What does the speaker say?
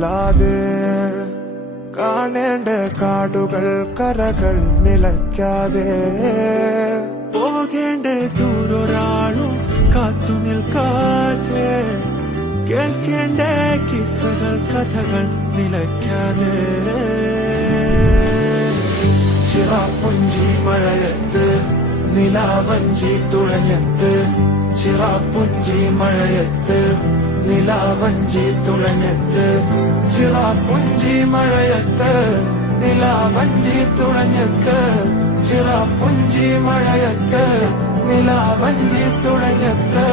അല്ലാതെ കാണേണ്ട കാടുകൾ കരകൾ നിലയ്ക്കാതെ പോകേണ്ട ദൂരൊരാളും കാത്തു നിൽക്കാതെ കേൾക്കേണ്ട കിസ്സകൾ കഥകൾ നിലയ്ക്കാതെ ചിറാപ്പുഞ്ചി മഴയത്ത് നിലാവഞ്ചി തുഴഞ്ഞത്ത് ചിറാപ്പുഞ്ചി മഴയത്ത് നിലാവഞ്ചി തുഴഞ്ഞത്ത് ചിറാപ്പുഞ്ചി മഴയത്ത് നിലാവഞ്ചി തുഴഞ്ഞത്ത് ചിറാപ്പുഞ്ചി മഴയത്ത് നിലാവഞ്ചി തുഴഞ്ഞത്ത്